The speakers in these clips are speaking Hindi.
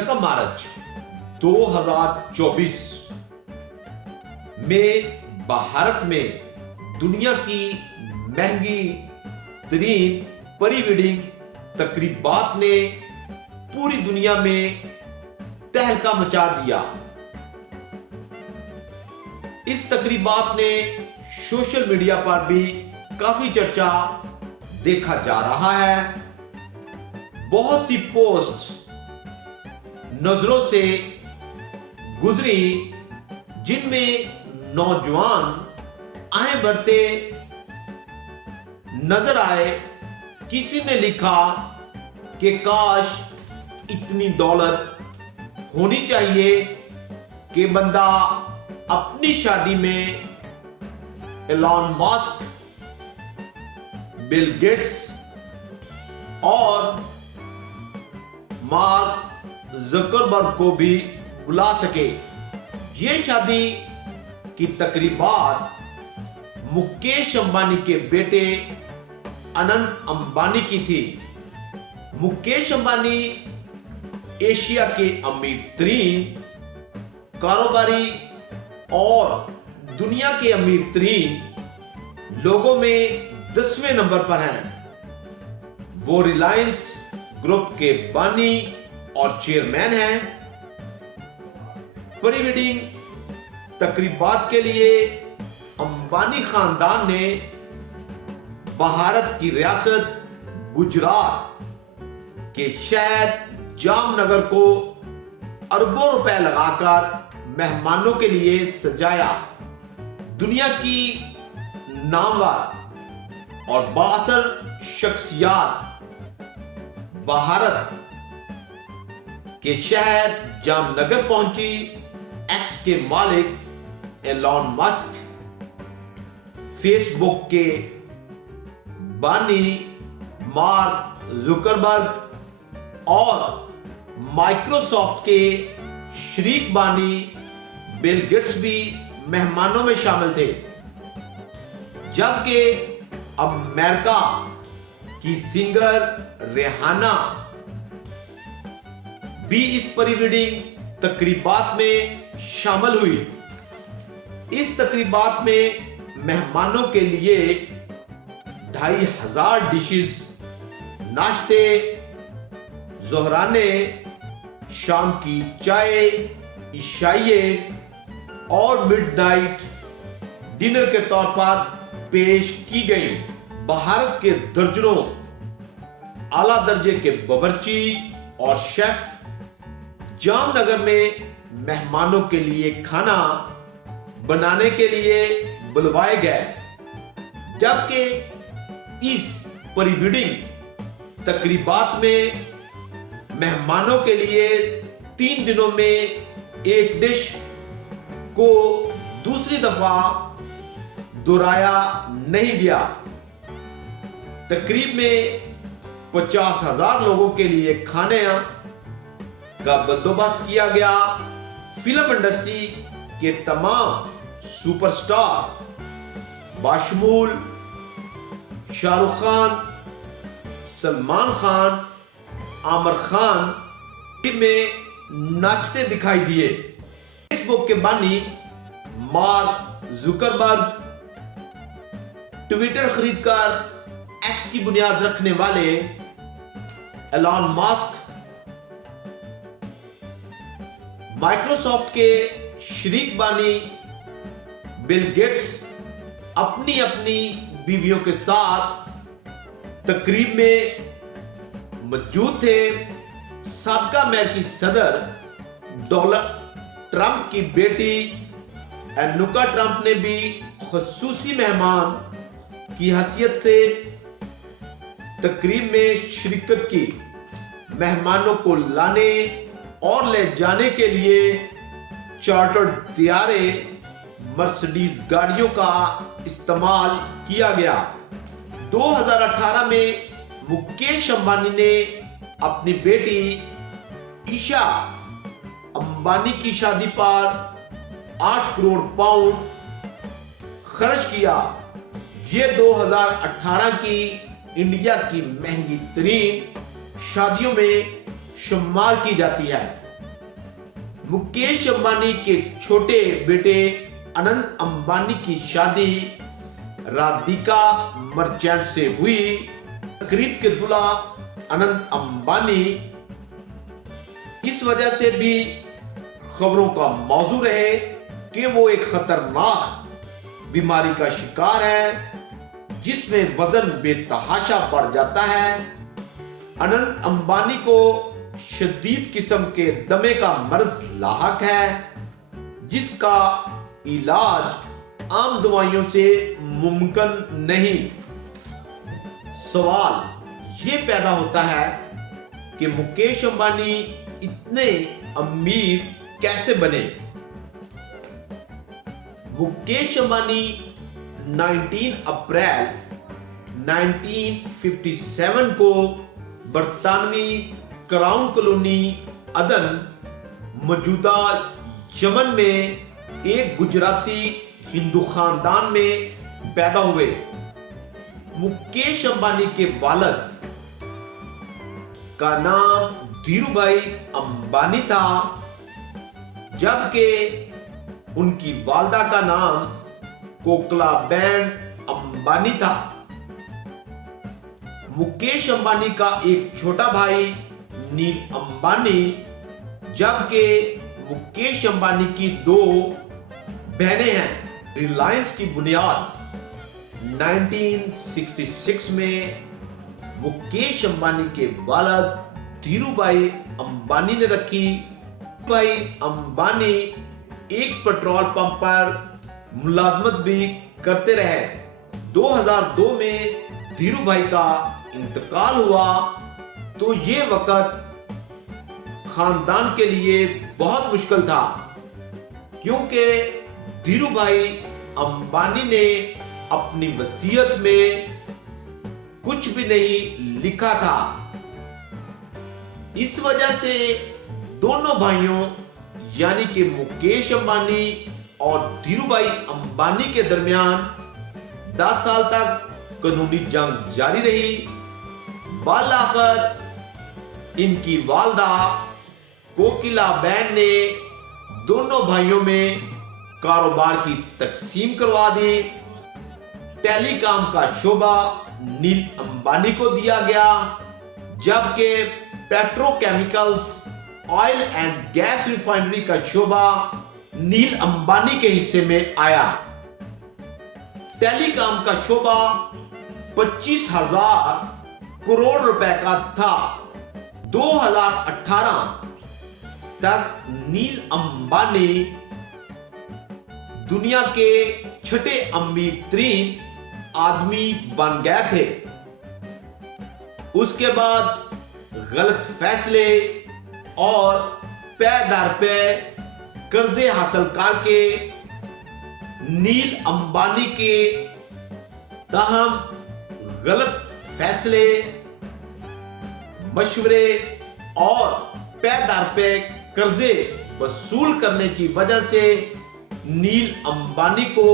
का मार्च 2024 में भारत में दुनिया की महंगी तरीन प्री वेडिंग तकरीबात ने पूरी दुनिया में तहलका मचा दिया। इस तकरीबात ने सोशल मीडिया पर भी काफी चर्चा देखा जा रहा है। बहुत सी पोस्ट नजरों से गुजरी जिनमें नौजवान आए बढ़ते नजर आए। किसी ने लिखा कि काश इतनी दौलत होनी चाहिए कि बंदा अपनी शादी में एलॉन मस्क, बिल गेट्स और मार्क ज़करबर्ग को भी बुला सके। ये शादी की तकरीबात मुकेश अंबानी के बेटे अनंत अंबानी की थी। मुकेश अंबानी एशिया के अमीर तरीन कारोबारी और दुनिया के अमीर तरीन लोगों में 10वें नंबर पर हैं। वो रिलायंस ग्रुप के बानी और चेयरमैन हैं। प्री वेडिंग तकरीबात के लिए अंबानी खानदान ने भारत की रियासत गुजरात के शहर जामनगर को अरबों रुपए लगाकर मेहमानों के लिए सजाया। दुनिया की नामवर और बासर शख्सियात भारत के शहर जामनगर पहुंची। एक्स के मालिक एलॉन मस्क, फेसबुक के बानी मार्क ज़ुकरबर्ग और माइक्रोसॉफ्ट के शरीक बानी बिल गेट्स भी मेहमानों में शामिल थे। जबकि अमेरिका की सिंगर रिहाना भी इस प्री वेडिंग तकरीबात में शामिल हुई। इस तकरीबात में मेहमानों के लिए 2500 डिशेस, नाश्ते, जोहराने, शाम की चाय, इशाइये और मिडनाइट डिनर के तौर पर पेश की गई। भारत के दर्जनों आला दर्जे के बावर्ची और शेफ जामनगर में मेहमानों के लिए खाना बनाने के लिए बुलवाए गए। जबकि इस प्री वेडिंग तकरीबात में मेहमानों के लिए 3 दिनों में एक डिश को दूसरी दफा दोहराया नहीं गया। तकरीब में 50,000 लोगों के लिए खाने का बंदोबस्त किया गया। फिल्म इंडस्ट्री के तमाम सुपरस्टार बाशमूल शाहरुख खान, सलमान खान, आमिर खान में नाचते दिखाई दिए। फेसबुक के बानी मार्क ज़ुकरबर्ग, ट्विटर खरीदकर एक्स की बुनियाद रखने वाले एलॉन मस्क, माइक्रोसॉफ्ट के शरीक बानी बिल गेट्स अपनी अपनी बीवियों के साथ तकरीब में मौजूद थे। साबका अमेरिकी सदर डोनाल्ड ट्रंप की बेटी एनुका ट्रंप ने भी खुसूसी मेहमान की हैसियत से तकरीब में शिरकत की। मेहमानों को लाने और ले जाने के लिए चार्टर्ड तैयारे मर्सिडीज गाड़ियों का इस्तेमाल किया गया। 2018 में मुकेश अंबानी ने अपनी बेटी ईशा अंबानी की शादी पर 8 करोड़ पाउंड खर्च किया। ये 2018 की इंडिया की महंगी तरीन शादियों में शुमार की जाती है। मुकेश अंबानी के छोटे बेटे अनंत अंबानी की शादी राधिका मर्चेंट से हुई। तकरीब के दूल्हा अनंत अंबानी इस वजह से भी खबरों का मौजू रहे कि वो एक खतरनाक बीमारी का शिकार है जिसमें वजन बेतहाशा बढ़ जाता है। अनंत अंबानी को शदीद किस्म के दमे का मर्ज लाहक है जिसका इलाज आम दवाइयों से मुमकिन नहीं। सवाल ये पैदा होता है कि मुकेश अंबानी इतने अमीर कैसे बने। मुकेश अंबानी 19 अप्रैल 1957 को बरतानवी क्राउन कॉलोनी अदन मौजूदा यमन में एक गुजराती हिंदू खानदान में पैदा हुए। मुकेश अंबानी के वालिद का नाम धीरूभाई अंबानी था जबकि उनकी वालदा का नाम कोकलाबेन अंबानी था। मुकेश अंबानी का एक छोटा भाई नील अंबानी जबकि मुकेश अंबानी की 2 बहनें हैं। रिलायंस की बुनियाद 1966 में मुकेश अंबानी के वालिद धीरूभाई अंबानी ने रखी। भाई अंबानी एक पेट्रोल पंप पर मुलाजमत भी करते रहे। 2002 में धीरूभाई का इंतकाल हुआ तो ये वक्त खानदान के लिए बहुत मुश्किल था क्योंकि धीरूभाई अंबानी ने अपनी वसीयत में कुछ भी नहीं लिखा था। इस वजह से दोनों भाइयों यानी कि मुकेश अंबानी और धीरूभाई अंबानी के दरमियान 10 साल तक कानूनी जंग जारी रही। बालाखिर इनकी वालदा कोकिलाबेन ने दोनों भाइयों में कारोबार की तकसीम करवा दी। टेलीकॉम का शोबा नील अंबानी को दिया गया जबकि petrochemicals oil and gas refinery का शोबा नील अंबानी के हिस्से में आया। टेलीकॉम का शोबा 25,000 करोड़ रुपए का था। 2018 तक नील अंबानी दुनिया के छठे अमीर तरीन आदमी बन गए थे। उसके बाद गलत फैसले और पैदार पे कर्जे हासिल करके नील अंबानी के ताहम गलत फैसले, मशवरे और पैदार पे कर्जे वसूल करने की वजह से नील अंबानी को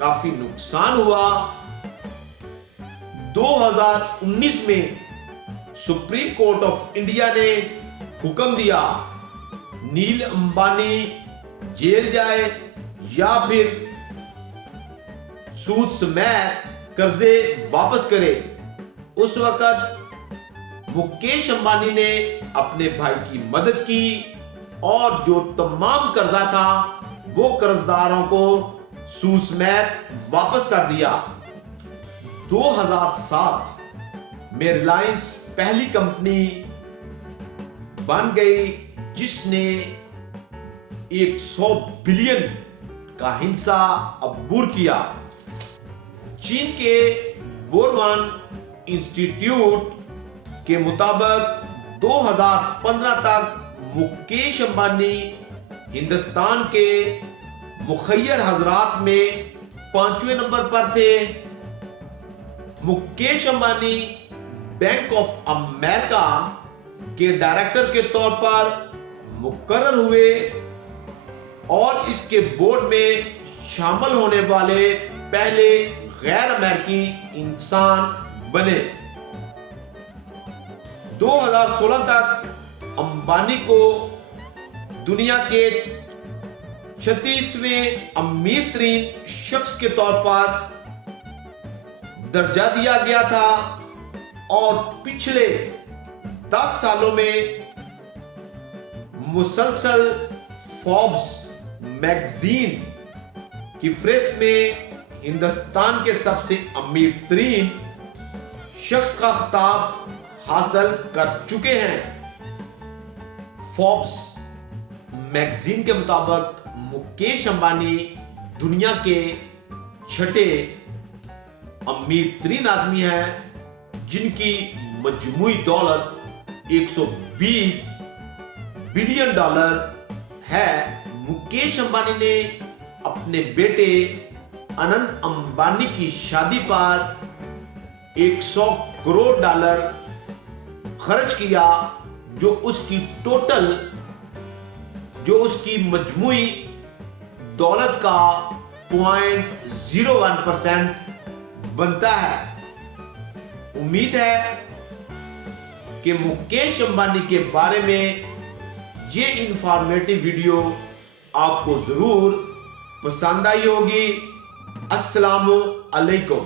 काफी नुकसान हुआ। 2019 में सुप्रीम कोर्ट ऑफ इंडिया ने हुक्म दिया नील अंबानी जेल जाए या फिर सूद समेत कर्जे वापस करे। उस वक्त मुकेश अंबानी ने अपने भाई की मदद की और जो तमाम कर्जा था वो कर्जदारों को सूद समेत वापस कर दिया। 2007 में रिलायंस पहली कंपनी बन गई जिसने 100 बिलियन का हिस्सा अब्बूर किया। चीन के बोरवान इंस्टीट्यूट के मुताबिक 2015 तक मुकेश अंबानी हिंदुस्तान के मुखय्यर हजरात में 5वें नंबर पर थे। Mukesh Ambani bank of America के डायरेक्टर के तौर पर मुकर्रर हुए और इसके बोर्ड में शामिल होने वाले पहले गैर अमेरिकी इंसान बने। 2016 तक अंबानी को दुनिया के 36वें अमीर तरीन शख्स के तौर पर दर्जा दिया गया था और पिछले 10 सालों में मुसलसल फोर्ब्स मैगजीन की फहरिस्त में हिंदुस्तान के सबसे अमीर तरीन शख्स का खिताब हासिल कर चुके हैं। फोर्ब्स मैगजीन के मुताबिक मुकेश अंबानी दुनिया के छठे अमीर तरीन आदमी हैं जिनकी मजमूई दौलत 120 बिलियन डॉलर है। मुकेश अंबानी ने अपने बेटे अनंत अंबानी की शादी पर 100 करोड़ डॉलर खर्च किया, जो उसकी मजमूई दौलत का 0.01% बनता है। उम्मीद है कि मुकेश अंबानी के बारे में ये इंफॉर्मेटिव वीडियो आपको जरूर पसंद आई होगी। अस्सलामु अलैकुम।